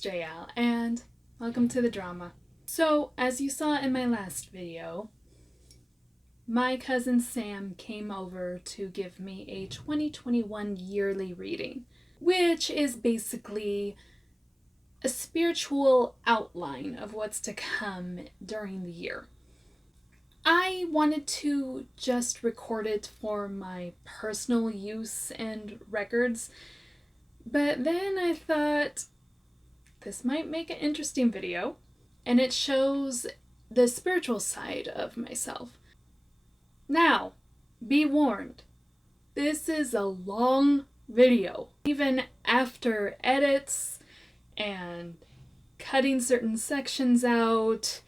it's JL, and welcome to the drama. So, as you saw in my last video, my cousin Sam came over to give me a 2021 yearly reading, which is basically a spiritual outline of what's to come during the year. I wanted to just record it for my personal use and records, but then I thought this might make an interesting video, and it shows the spiritual side of myself. Now, be warned, this is a long video. Even after edits and cutting certain sections out,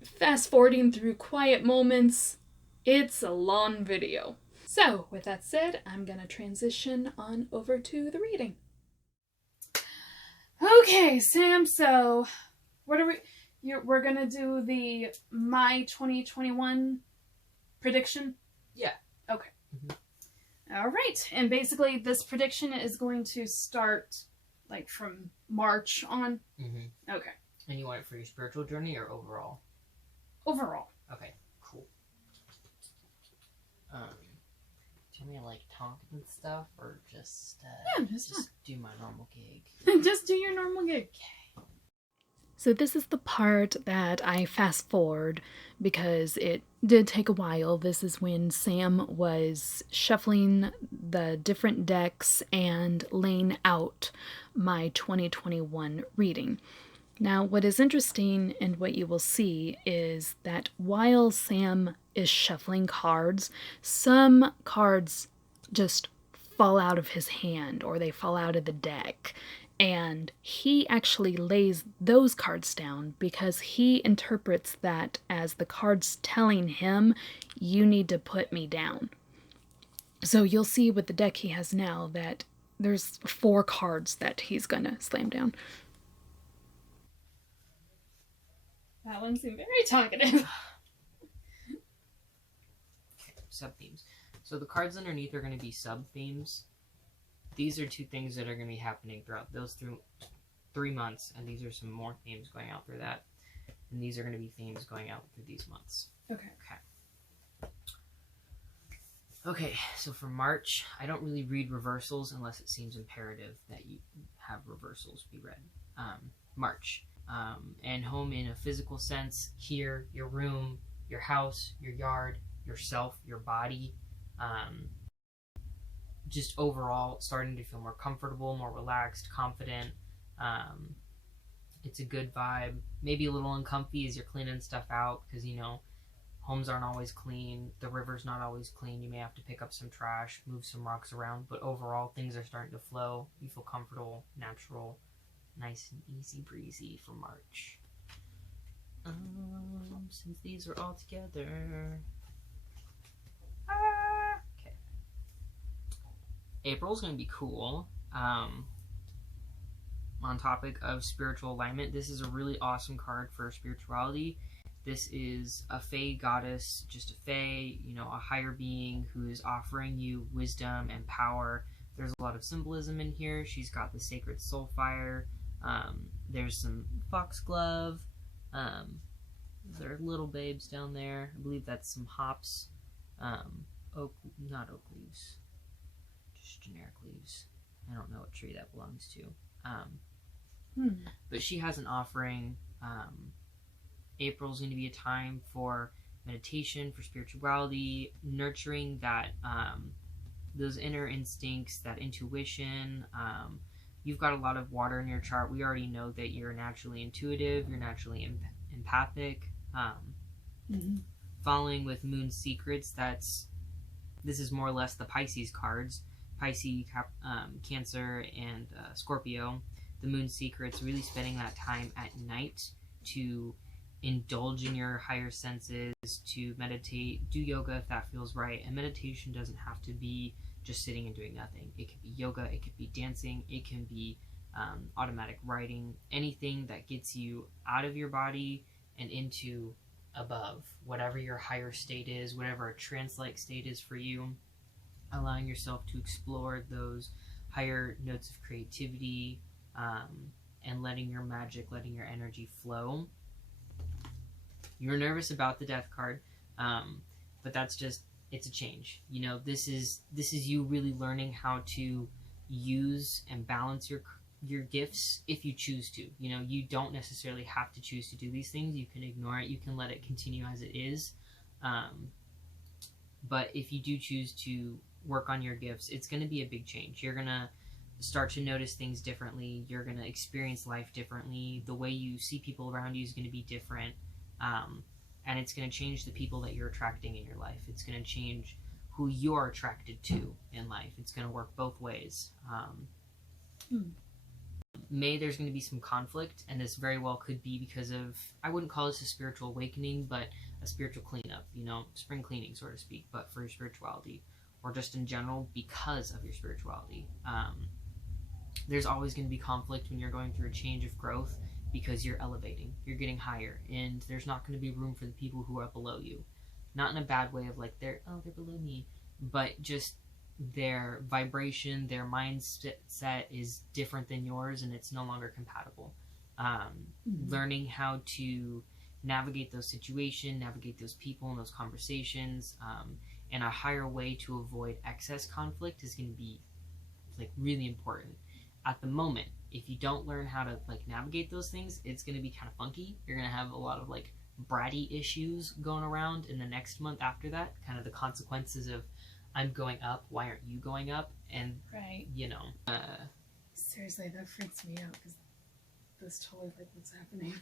fast forwarding through quiet moments, it's a long video. So, with that said, I'm gonna transition on over to the reading. Okay, Sam, so what are we're gonna do the my 2021 prediction? Yeah. Okay. All right, and basically this prediction is going to start like from March on. Okay. And you want it for your spiritual journey or overall? Overall. Okay, cool. Do you want me to like talk and stuff, or just just do my normal gig? Just do your normal gig. Okay. So this is the part that I fast forward because it did take a while. This is when Sam was shuffling the different decks and laying out my 2021 reading. Now, what is interesting and what you will see is that while Sam is shuffling cards, some cards just fall out of his hand or they fall out of the deck. And he actually lays those cards down because he interprets that as the cards telling him, you need to put me down. So you'll see with the deck he has now that there's 4 cards that he's gonna slam down. That one seemed very talkative. Okay, sub-themes. So the cards underneath are going to be sub-themes. These are 2 things that are going to be happening throughout those 3 months, and these are some more themes going out through that. And these are going to be themes going out through these months. Okay. Okay, so for March, I don't really read reversals unless it seems imperative that you have reversals be read. March. And home in a physical sense, here, your room, your house, your yard, yourself, your body, just overall starting to feel more comfortable, more relaxed, confident. It's a good vibe, maybe a little uncomfy as you're cleaning stuff out because, you know, homes aren't always clean, the river's not always clean, you may have to pick up some trash, move some rocks around, but overall things are starting to flow, you feel comfortable, natural, nice and easy breezy for March. Since these are all together. Okay. April's gonna be cool. On topic of spiritual alignment, this is a really awesome card for spirituality. This is a fae goddess, just a fae, you know, a higher being who is offering you wisdom and power. There's a lot of symbolism in here. She's got the sacred soul fire. There's some foxglove. There are little babes down there. I believe that's some hops. Not oak leaves. Just generic leaves. I don't know what tree that belongs to. But she has an offering. April's going to be a time for meditation, for spirituality, nurturing that, those inner instincts, that intuition. You've got a lot of water in your chart. We already know that you're naturally intuitive, you're naturally empathic. Following with Moon Secrets, this is more or less the Pisces cards. Pisces, Cancer, and Scorpio. The Moon Secrets, really spending that time at night to indulge in your higher senses, to meditate, do yoga if that feels right. And meditation doesn't have to be just sitting and doing nothing. It could be yoga, it could be dancing, it can be automatic writing, anything that gets you out of your body and into above, whatever your higher state is, whatever a trance-like state is for you, allowing yourself to explore those higher notes of creativity and letting your magic, letting your energy flow. You're nervous about the death card, but that's just, it's a change. You know, this is you really learning how to use and balance your gifts if you choose to. You know, you don't necessarily have to choose to do these things. You can ignore it. You can let it continue as it is. But if you do choose to work on your gifts, it's going to be a big change. You're going to start to notice things differently. You're going to experience life differently. The way you see people around you is going to be different. And it's going to change the people that you're attracting in your life. It's going to change who you're attracted to in life. It's going to work both ways. May there's going to be some conflict, and this very well could be because of, I wouldn't call this a spiritual awakening, but a spiritual cleanup, you know, spring cleaning, so to speak, but for your spirituality, or just in general because of your spirituality. There's always going to be conflict when you're going through a change of growth, because you're elevating, you're getting higher, and there's not going to be room for the people who are below you. Not in a bad way of like, they're below me, but just their vibration, their mindset is different than yours, and it's no longer compatible. Learning how to navigate those situations, navigate those people and those conversations, and a higher way to avoid excess conflict is going to be like really important. At the moment, if you don't learn how to like navigate those things, it's going to be kind of funky. You're going to have a lot of like bratty issues going around in the next month after that, kind of the consequences of, I'm going up, why aren't you going up? And right, you know, seriously, that freaks me out, because that's totally like what's happening.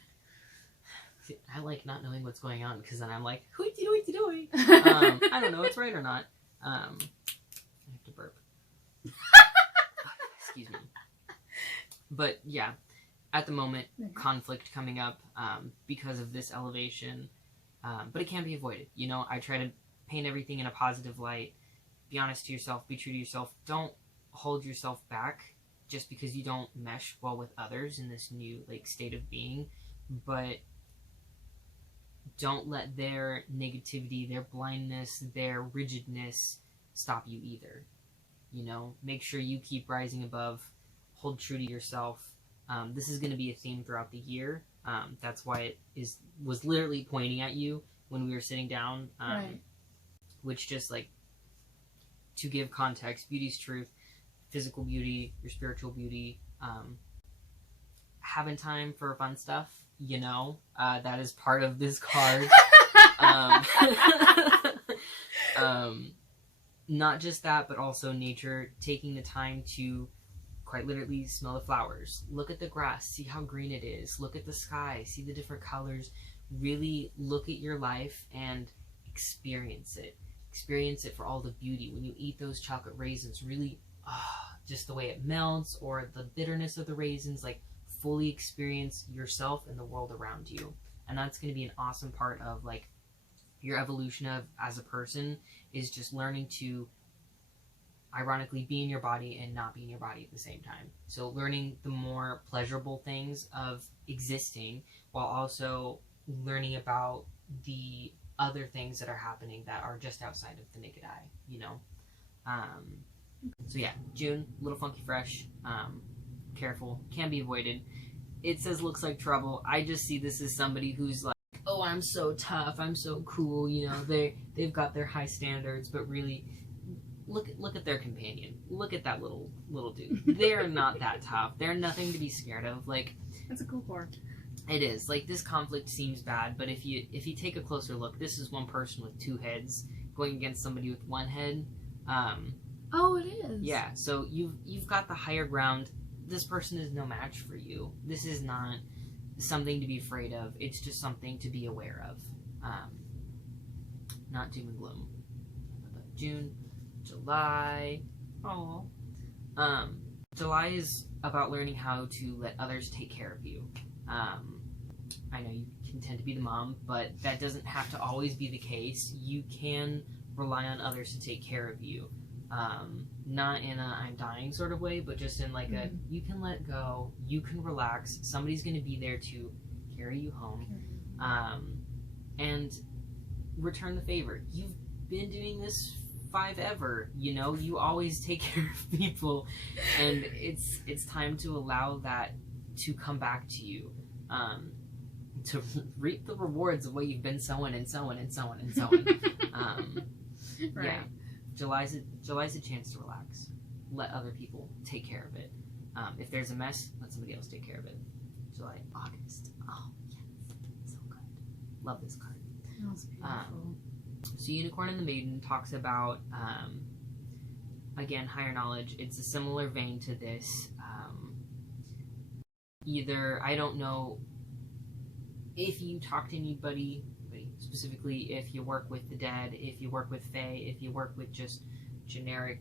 I like not knowing what's going on, because then I'm like, what you doing? I don't know if it's right or not. I have to burp. Excuse me. But yeah, at the moment, conflict coming up because of this elevation, but it can be avoided. You know, I try to paint everything in a positive light. Be honest to yourself, be true to yourself. Don't hold yourself back just because you don't mesh well with others in this new like state of being, but don't let their negativity, their blindness, their rigidness stop you either. You know, make sure you keep rising above, hold true to yourself. This is going to be a theme throughout the year. That's why it was literally pointing at you when we were sitting down, right. Which just like, to give context, beauty's truth, physical beauty, your spiritual beauty, having time for fun stuff, you know, that is part of this card. Not just that, but also nature, taking the time to quite literally smell the flowers, look at the grass, see how green it is, look at the sky, see the different colors, really look at your life and experience it. Experience it for all the beauty. When you eat those chocolate raisins, really just the way it melts, or the bitterness of the raisins, like fully experience yourself and the world around you. And that's going to be an awesome part of like your evolution of as a person, is just learning to ironically be in your body and not be in your body at the same time. So learning the more pleasurable things of existing, while also learning about the other things that are happening that are just outside of the naked eye, you know? So yeah, June, a little funky fresh, careful, can be avoided. It says looks like trouble. I just see this as somebody who's like, oh, I'm so tough, I'm so cool, you know, they've got their high standards, but really, look at their companion. Look at that little dude. They're not that tough. They're nothing to be scared of. Like, That's a cool card. It is. Like, this conflict seems bad, but if you take a closer look, this is one person with two heads going against somebody with one head. Oh, it is. Yeah, so you've got the higher ground. This person is no match for you. This is not something to be afraid of. It's just something to be aware of. Not doom and gloom. June, July. Oh. July is about learning how to let others take care of you. I know you can tend to be the mom, but that doesn't have to always be the case. You can rely on others to take care of you. Not in a I'm dying sort of way, but just in like a you can let go, you can relax, somebody's going to be there to carry you home, and return the favor. You've been doing this forever, you know, you always take care of people, and it's time to allow that to come back to you, to reap the rewards of what you've been sowing and sowing and sowing and sowing. Right. Yeah, July's a chance to relax. Let other people take care of it. If there's a mess, let somebody else take care of it. July, August. Oh, yes. So good. Love this card. That's beautiful. So Unicorn and the Maiden talks about, again, higher knowledge. It's a similar vein to this. Either, I don't know if you talk to anybody, specifically if you work with the dead, if you work with fae, if you work with just generic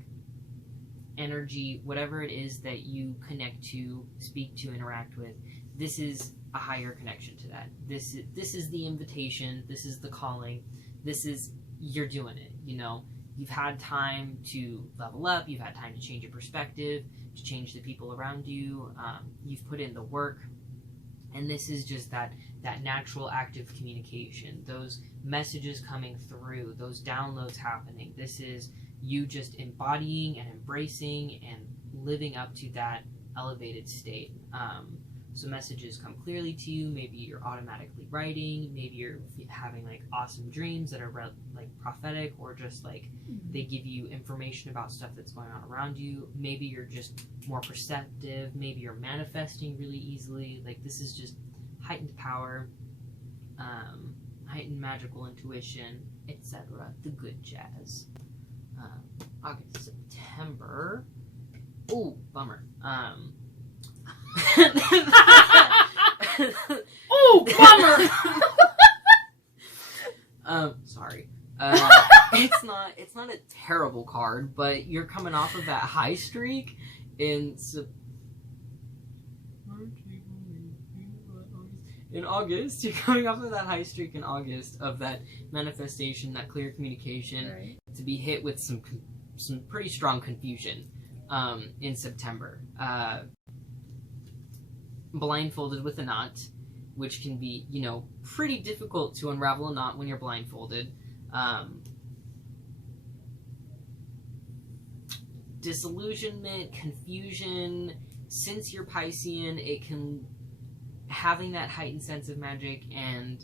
energy, whatever it is that you connect to, speak to, interact with, this is a higher connection to that. This is the invitation. This is the calling. This is, you're doing it, you know. You've had time to level up. You've had time to change your perspective, to change the people around you. You've put in the work. And this is just that natural active communication, those messages coming through, those downloads happening. This is you just embodying and embracing and living up to that elevated state. So messages come clearly to you. Maybe you're automatically writing. Maybe you're having like awesome dreams that are like prophetic, or just like they give you information about stuff that's going on around you. Maybe you're just more perceptive. Maybe you're manifesting really easily. Like this is just heightened power, heightened magical intuition, etc. The good jazz. August, September. Oh, bummer. Oh, bummer. Sorry. It's not a terrible card, but you're coming off of that high streak in August. You're coming off of that high streak in August of that manifestation, that clear communication, Right. to be hit with some pretty strong confusion in September. Blindfolded with a knot, which can be, you know, pretty difficult to unravel a knot when you're blindfolded. Disillusionment, confusion. Since you're Piscean, it can, having that heightened sense of magic and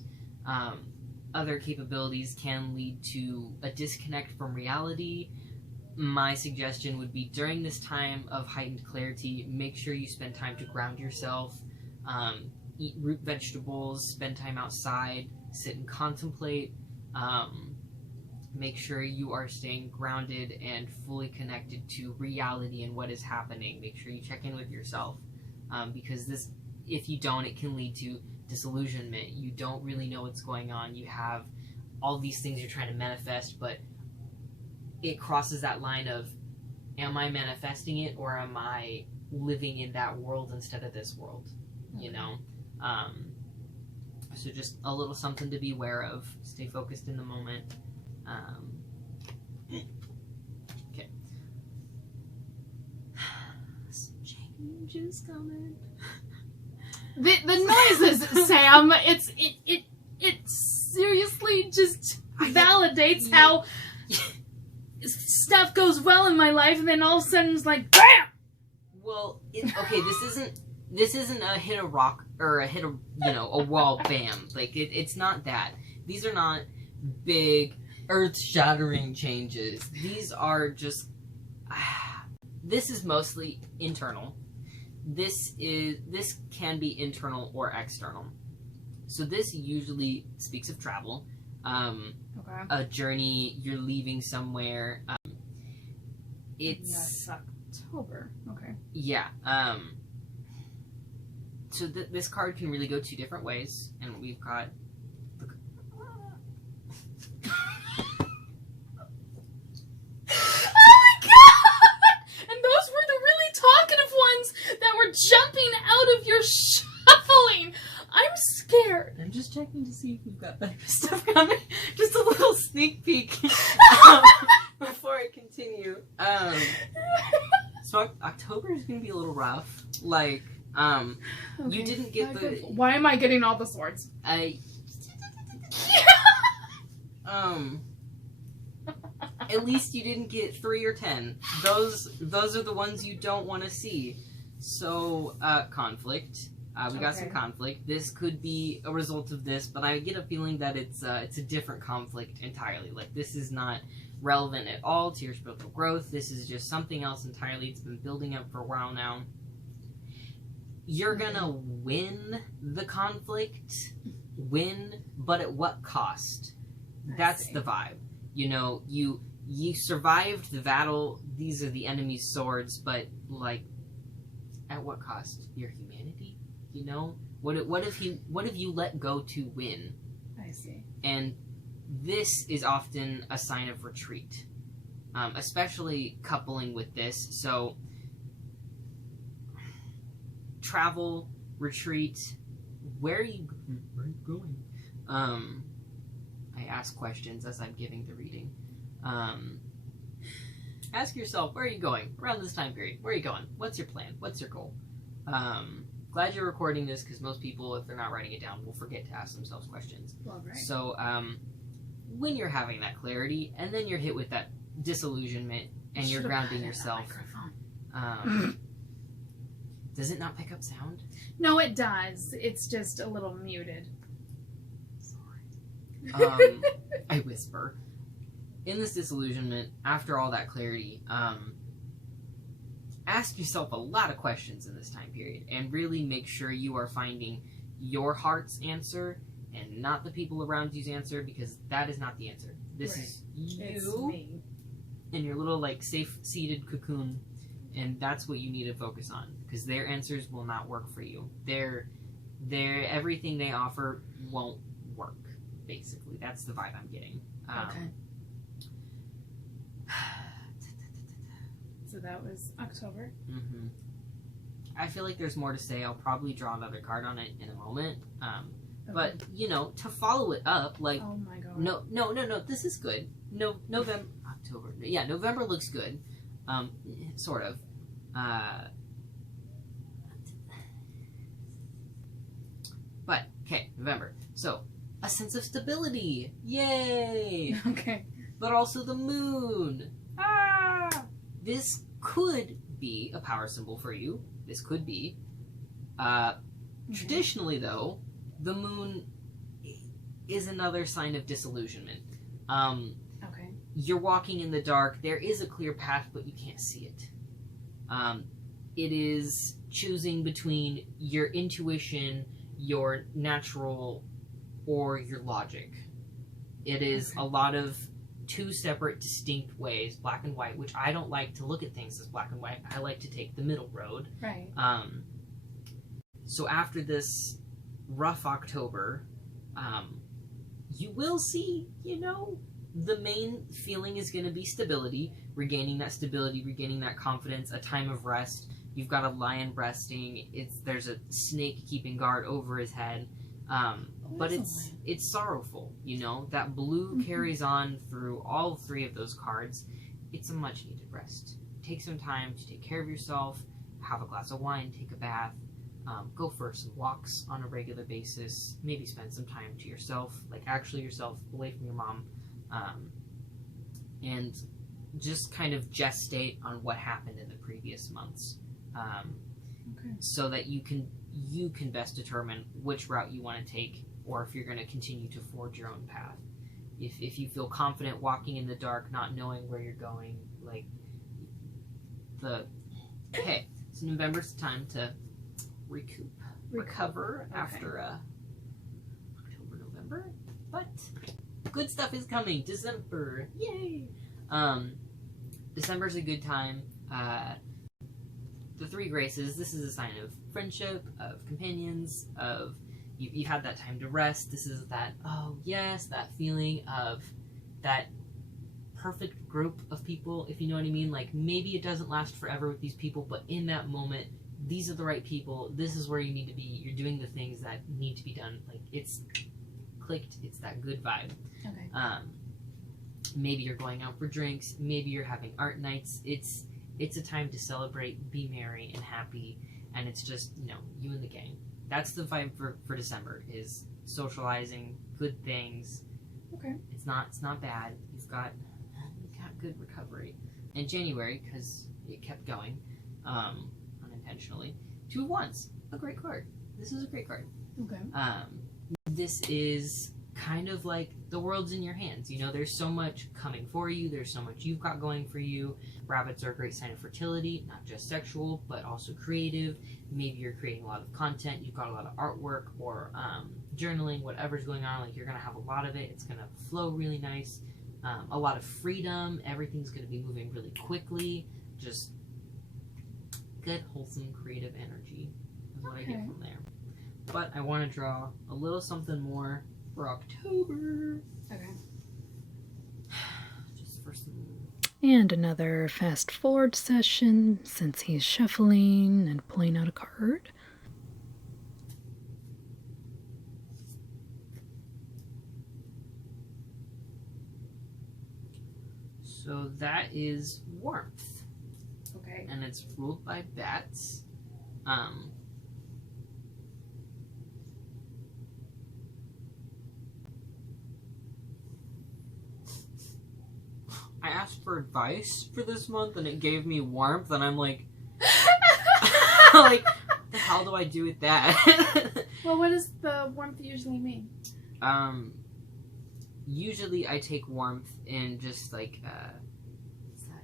other capabilities can lead to a disconnect from reality. My suggestion would be, during this time of heightened clarity, make sure you spend time to ground yourself, eat root vegetables, spend time outside, sit and contemplate. Make sure you are staying grounded and fully connected to reality and what is happening. Make sure you check in with yourself, because this, if you don't, it can lead to disillusionment. You don't really know what's going on. You have all these things you're trying to manifest, but it crosses that line of, am I manifesting it, or am I living in that world instead of this world? You know? So just a little something to be aware of. Stay focused in the moment. Okay. Some changes coming. The noises, Sam. It seriously just validates how stuff goes well in my life, and then all of a sudden it's like, BAM! Well, okay, this isn't a hit a rock or a hit a wall, bam. Like it's not that. These are not big earth-shattering changes. These are just. This is mostly internal. This can be internal or external. So this usually speaks of travel. Okay. A journey, you're leaving somewhere. It's October. Okay. Yeah. So this card can really go two different ways, and we've got. Jumping out of your shuffling. I'm scared. I'm just checking to see if we've got better stuff coming. Just a little sneak peek before I continue. So October is going to be a little rough. Like, okay. You didn't get the. Why am I getting all the swords? At least you didn't get 3 or 10. Those are the ones you don't want to see. So, conflict, We got some conflict. This could be a result of this, but I get a feeling that it's a different conflict entirely. Like, this is not relevant at all to your spiritual growth. This is just something else entirely. It's been building up for a while now. You're gonna win the conflict, but at what cost? That's the vibe. You know, you survived the battle. These are the enemy's swords, but like, at what cost? Your humanity? You know, what if you let go to win? I see. And this is often a sign of retreat, especially coupling with this. So, travel, retreat. Where are you going? I ask questions as I'm giving the reading. Ask yourself, where are you going around this time period? Where are you going? What's your plan? What's your goal? Glad you're recording this, because most people, if they're not writing it down, will forget to ask themselves questions. Well, right. So when you're having that clarity, and then you're hit with that disillusionment, and you're grounding yourself. Does it not pick up sound? No, it does. It's just a little muted. Sorry. I whisper. In this disillusionment, after all that clarity, ask yourself a lot of questions in this time period, and really make sure you are finding your heart's answer and not the people around you's answer, because that is not the answer. This is you in your little, like, safe-seated cocoon, and that's what you need to focus on, because their answers will not work for you. Everything they offer won't work, basically. That's the vibe I'm getting. Okay. So that was October. Mm-hmm. I feel like there's more to say. I'll probably draw another card on it in a moment. Okay. But, you know, to follow it up, like... Oh my god. No, this is good. November... October. Yeah, November looks good. Sort of. But, okay, November. So, a sense of stability. Yay! Okay. But also the moon. This could be a power symbol for you. This could be. Traditionally, though, the moon is another sign of disillusionment. Okay. You're walking in the dark. There is a clear path, but you can't see it. It is choosing between your intuition, your natural, or your logic. It is a lot of two separate, distinct ways, black and white, which I don't like to look at things as black and white. I like to take the middle road. Right. So after this rough October, you will see, you know, the main feeling is going to be stability, regaining that confidence, a time of rest. You've got a lion resting. There's a snake keeping guard over his head. But it's sorrowful, you know. That blue carries on through all three of those cards. It's a much needed rest. Take some time to take care of yourself, have a glass of wine, take a bath, go for some walks on a regular basis, maybe spend some time to yourself, like actually yourself, away from your mom, and just kind of gestate on what happened in the previous months, so that you can best determine which route you want to take, or if you're going to continue to forge your own path. If you feel confident walking in the dark, not knowing where you're going, like okay, so November's the time to recover after October, November, but good stuff is coming. December, yay! December's a good time. The three graces, this is a sign of friendship, of companions, of you've had that time to rest. This is that, oh yes, that feeling of that perfect group of people, if you know what I mean. Like, maybe it doesn't last forever with these people, but in that moment, these are the right people. This is where you need to be. You're doing the things that need to be done. Like, it's clicked. It's that good vibe. Okay. Maybe you're going out for drinks. Maybe you're having art nights. It's a time to celebrate, be merry and happy, and it's just, you know, you and the gang. That's the vibe for December, is socializing, good things. Okay. It's not bad. You've got good recovery. And January, because it kept going, unintentionally. 2 of Wands, a great card. this is a great card. Okay. This is kind of like the world's in your hands. You know, there's so much coming for you. There's so much you've got going for you. Rabbits are a great sign of fertility, not just sexual, but also creative. Maybe you're creating a lot of content. You've got a lot of artwork or journaling, whatever's going on. Like, you're going to have a lot of it. It's going to flow really nice. A lot of freedom. Everything's going to be moving really quickly. Just good, wholesome, creative energy is what I get from there. But I want to draw a little something more for October. Okay. Just for some... And another fast forward session since he's shuffling and pulling out a card. So that is warmth. Okay. And it's ruled by bats. I asked for advice for this month and it gave me warmth, and I'm like, like, the hell do I do with that? Well, what does the warmth usually mean? Usually I take warmth in just like, it's that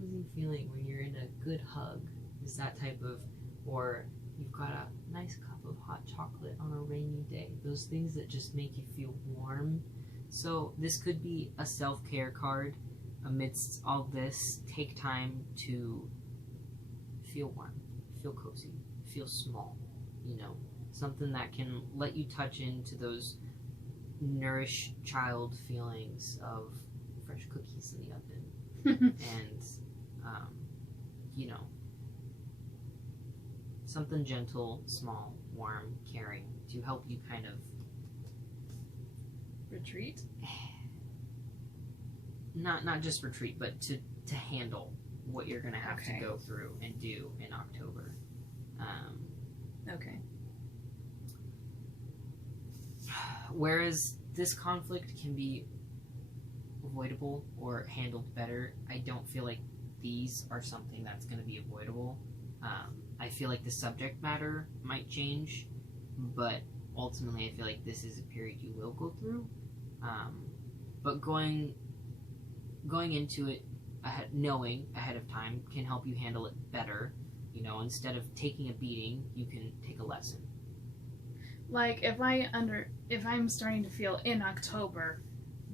cozy feeling when you're in a good hug. It's that type of, or you've got a nice cup of hot chocolate on a rainy day. Those things that just make you feel warm. So this could be a self-care card. Amidst all this, take time to feel warm, feel cozy, feel small, you know, something that can let you touch into those nourish child feelings of fresh cookies in the oven and, you know, something gentle, small, warm, caring to help you kind of Retreat? Not just retreat, but to handle what you're going to have Okay. to go through and do in October. Okay. Whereas this conflict can be avoidable or handled better, I don't feel like these are something that's going to be avoidable. I feel like the subject matter might change, but ultimately I feel like this is a period you will go through. But going into it knowing ahead of time can help you handle it better. You know, instead of taking a beating, you can take a lesson. Like, if I'm starting to feel in October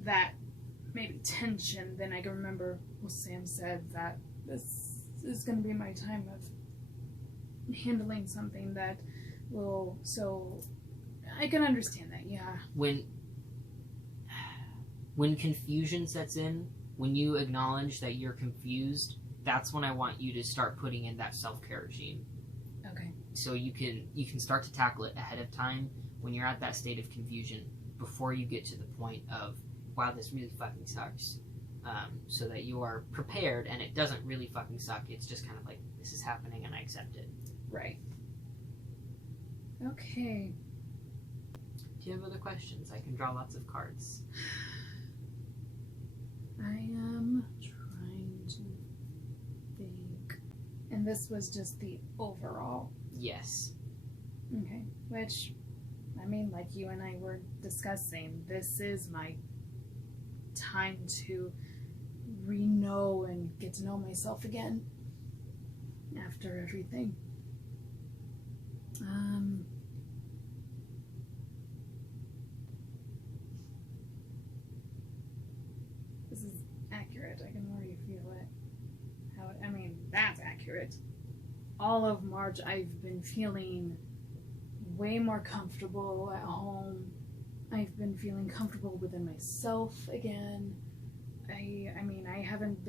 that maybe tension, then I can remember, well, Sam said that this is going to be my time of handling something that will, so I can understand that, yeah. When confusion sets in, when you acknowledge that you're confused, that's when I want you to start putting in that self-care regime. Okay. So you can start to tackle it ahead of time when you're at that state of confusion before you get to the point of, wow, this really fucking sucks. So that you are prepared and it doesn't really fucking suck. It's just kind of like, this is happening and I accept it. Right. Okay. Do you have other questions? I can draw lots of cards. I am trying to think. And this was just the overall. Yes. Okay. Which, I mean, like you and I were discussing, this is my time to re-know and get to know myself again after everything. This is accurate. I can already feel it. That's accurate. All of March, I've been feeling way more comfortable at home. I've been feeling comfortable within myself again. I haven't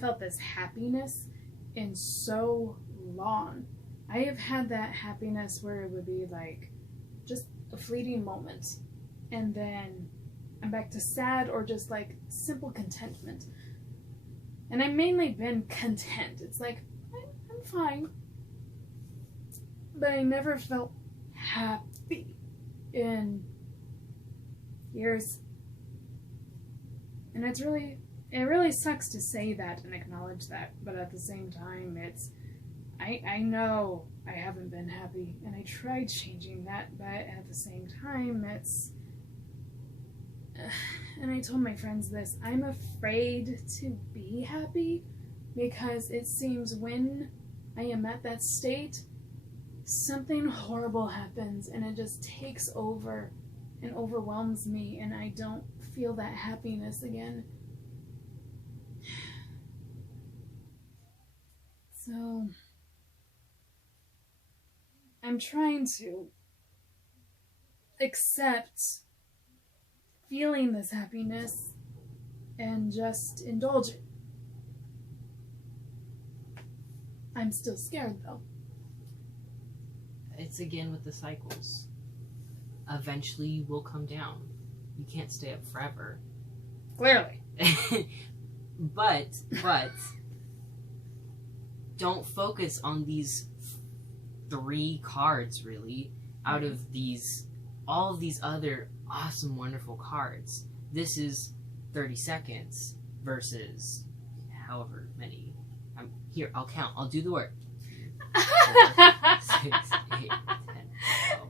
felt this happiness in so long. I have had that happiness where it would be like just a fleeting moment, and then I'm back to sad or just like simple contentment. And I've mainly been content. It's like, I'm fine. But I never felt happy in years. And it really sucks to say that and acknowledge that. But at the same time, I know I haven't been happy, and I tried changing that, but at the same time, it's... And I told my friends this, I'm afraid to be happy because it seems when I am at that state, something horrible happens and it just takes over and overwhelms me, and I don't feel that happiness again. So I'm trying to accept feeling this happiness and just indulge it. I'm still scared though. It's again with the cycles. Eventually you will come down. You can't stay up forever. Clearly. But don't focus on these 3 cards really out of all of these other awesome, wonderful cards. This is 30 seconds versus however many. Here, I'll count. I'll do the work. 4, 6, 8, 10, 12,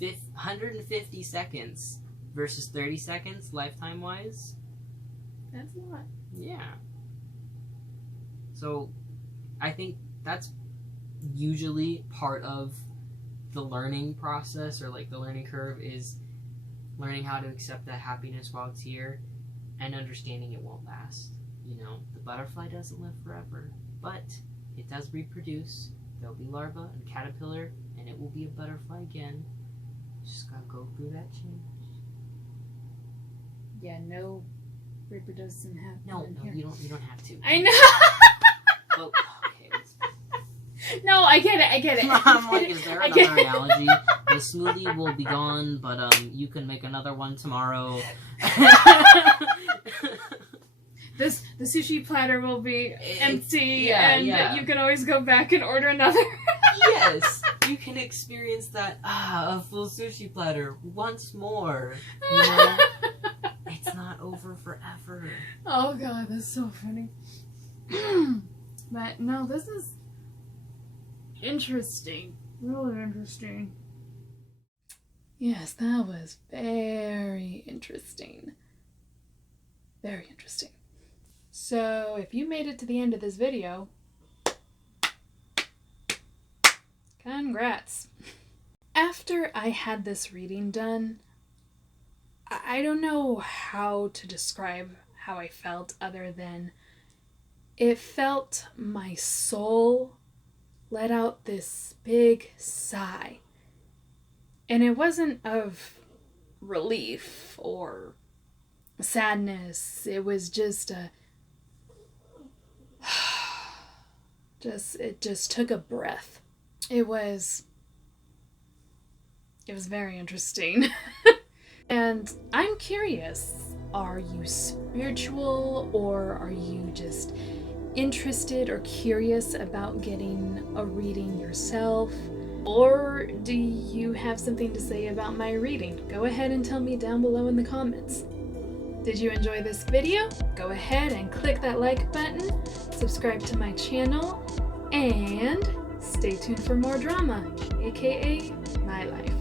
14, 150 seconds versus 30 seconds lifetime-wise. That's a lot. Yeah. So, I think that's usually part of the learning process, or like the learning curve, is learning how to accept that happiness while it's here and understanding it won't last. You know, the butterfly doesn't live forever, but it does reproduce. There'll be larva and caterpillar, and it will be a butterfly again. Just gotta go through that change. Yeah, no reproducing happening here. You don't have to. I know. Oh, okay. No, I get it. I'm like, is there another analogy? The smoothie will be gone, but you can make another one tomorrow. The sushi platter will be empty, yeah, and yeah. you can always go back and order another. Yes, you can experience that, a full sushi platter once more. You know? It's not over forever. Oh god, that's so funny. But no, this is interesting. Really interesting. Yes, that was very interesting. Very interesting. So, if you made it to the end of this video, congrats. After I had this reading done, I don't know how to describe how I felt other than it felt my soul let out this big sigh. And it wasn't of relief or sadness. It was just it just took a breath. It was very interesting. And I'm curious, are you spiritual, or are you just interested or curious about getting a reading yourself? Or do you have something to say about my reading? Go ahead and tell me down below in the comments. Did you enjoy this video? Go ahead and click that like button, subscribe to my channel, and stay tuned for more drama, aka my life.